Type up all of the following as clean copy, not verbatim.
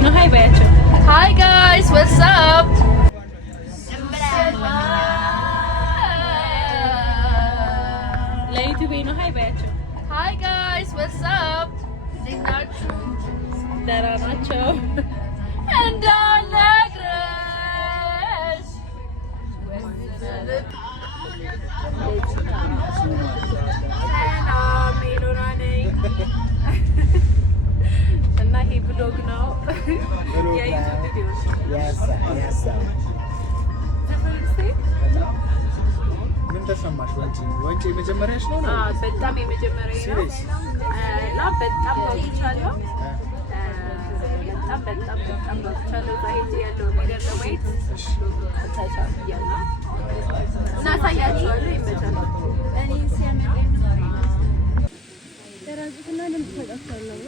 ነው ሃይ ባያቸው Hi guys, what's up? ለዩቲዩብ ነው ሃይ ባያቸው Hi guys, what's up? Dinachu. ደህና ናቸው እንዳልነግርሽ ሰላም ሜሎና ነኝ እና ይሄ ብሎግ ነው የዩቲዩብ ቪዲዮ ምን ተሰማሽ? ወንጪ የመጀመሪያሽ ነው? በጣም የመጀመሪያዬ ነው እና በጣም ወድቻለሁ። በጣም ወድቻለሁ። ዛሬ ያለው ነገር ለማየት ተቻልኩ እና ታያችኋለሁ። ይመቻል። እኔ ሲያመጣኝ ተራዝኩና እንደምትፈጣጣለው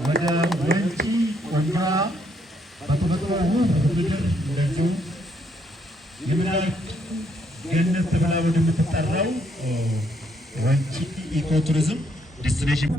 ወደ ወንጪ ቆንጆ በተፈጥሮ ውብ ምድር እንደዚሁ የመላእክት ገነት ተብላ ወደምትጠራው ወንጪ ኢኮ ቱሪዝም ዴስቲኔሽን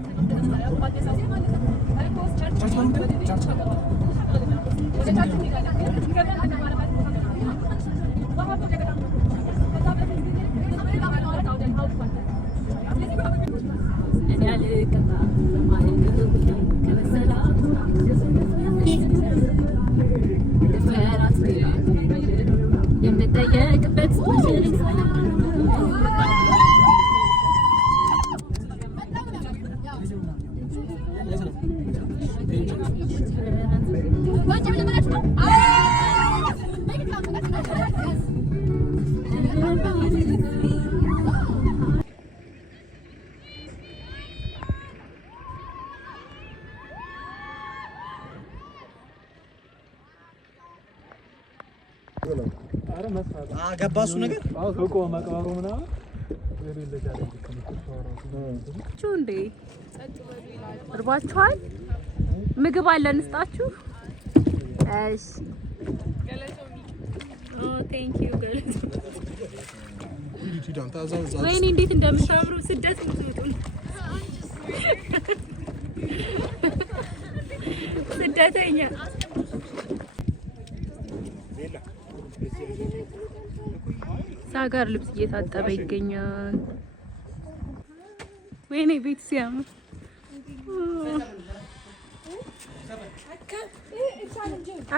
ገባ እሱ ነገር እንዴ እርባችኋል? ምግብ አለ እንስጣችሁ? እሺ ቴንክ ዩ ወይኔ እንዴት እንደምታምሩ ስደት ምትወጡ ስደተኛ ሳጋር ልብስ እየታጠበ ይገኛል። ወይኔ ቤት ሲያምር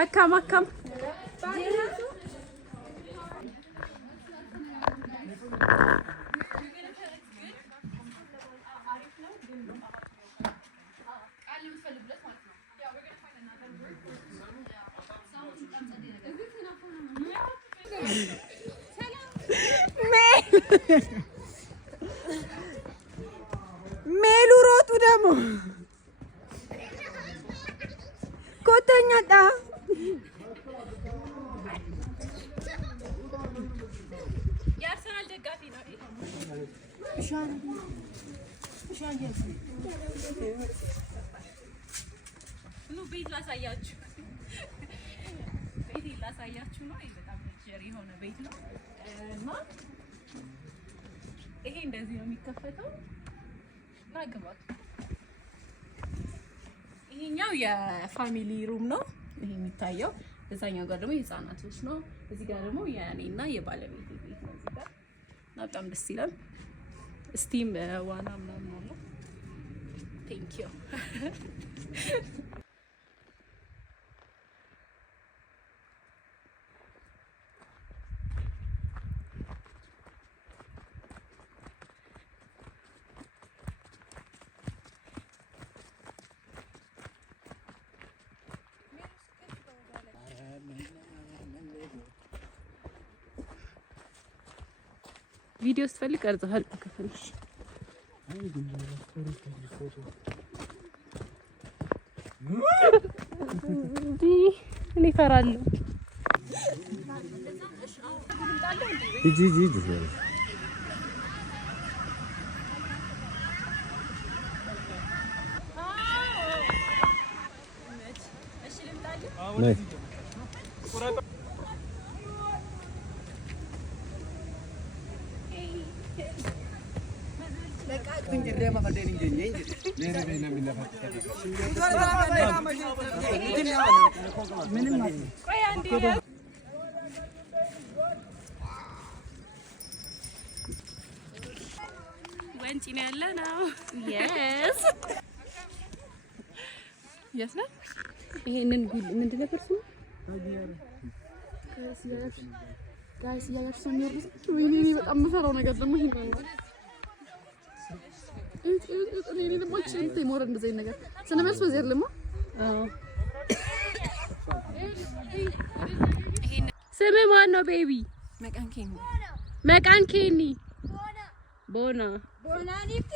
አካም ሜሉ ሮጡ ደግሞ ኮተኛ ጣ የአርሰናል ደጋፊ ነው። ቤት ላሳያችሁ ነው። በጣም ጀሪ የሆነ ቤት ነው እና ይሄ እንደዚህ ነው የሚከፈተው። ናግባት ይሄኛው የፋሚሊ ሩም ነው። ይሄ የሚታየው እዛኛው ጋር ደግሞ የህፃናቶች ነው። እዚህ ጋር ደግሞ የኔና የባለቤቴ ቤት ነው። እዚህ ጋር በጣም ደስ ይላል። ስቲም ዋና ምናምን አለ። ቴንክ ዩ ቪዲዮ ስትፈልግ ቀርጸሃል ከፈልሽ እኔ እፈራለሁ። Pinggir dia mah ወንጪ ነው ያለነው። Yes. Yes ነው። ይሄንን ምንድን ነበር ስሙ? ጋይስ ያያችሁ ሰው የሚወርዱት ወይኔ እኔ በጣም የምፈራው ነገር ደግሞ ይሄ ነው። እኔ ደግሞ እንት ሞር እንደዚህ ነገር ስንመልስ በዚህ አይደለም። ስምህ ማን ነው ቤቢ? መቃን ኬኒ ቦና ኒፍቲ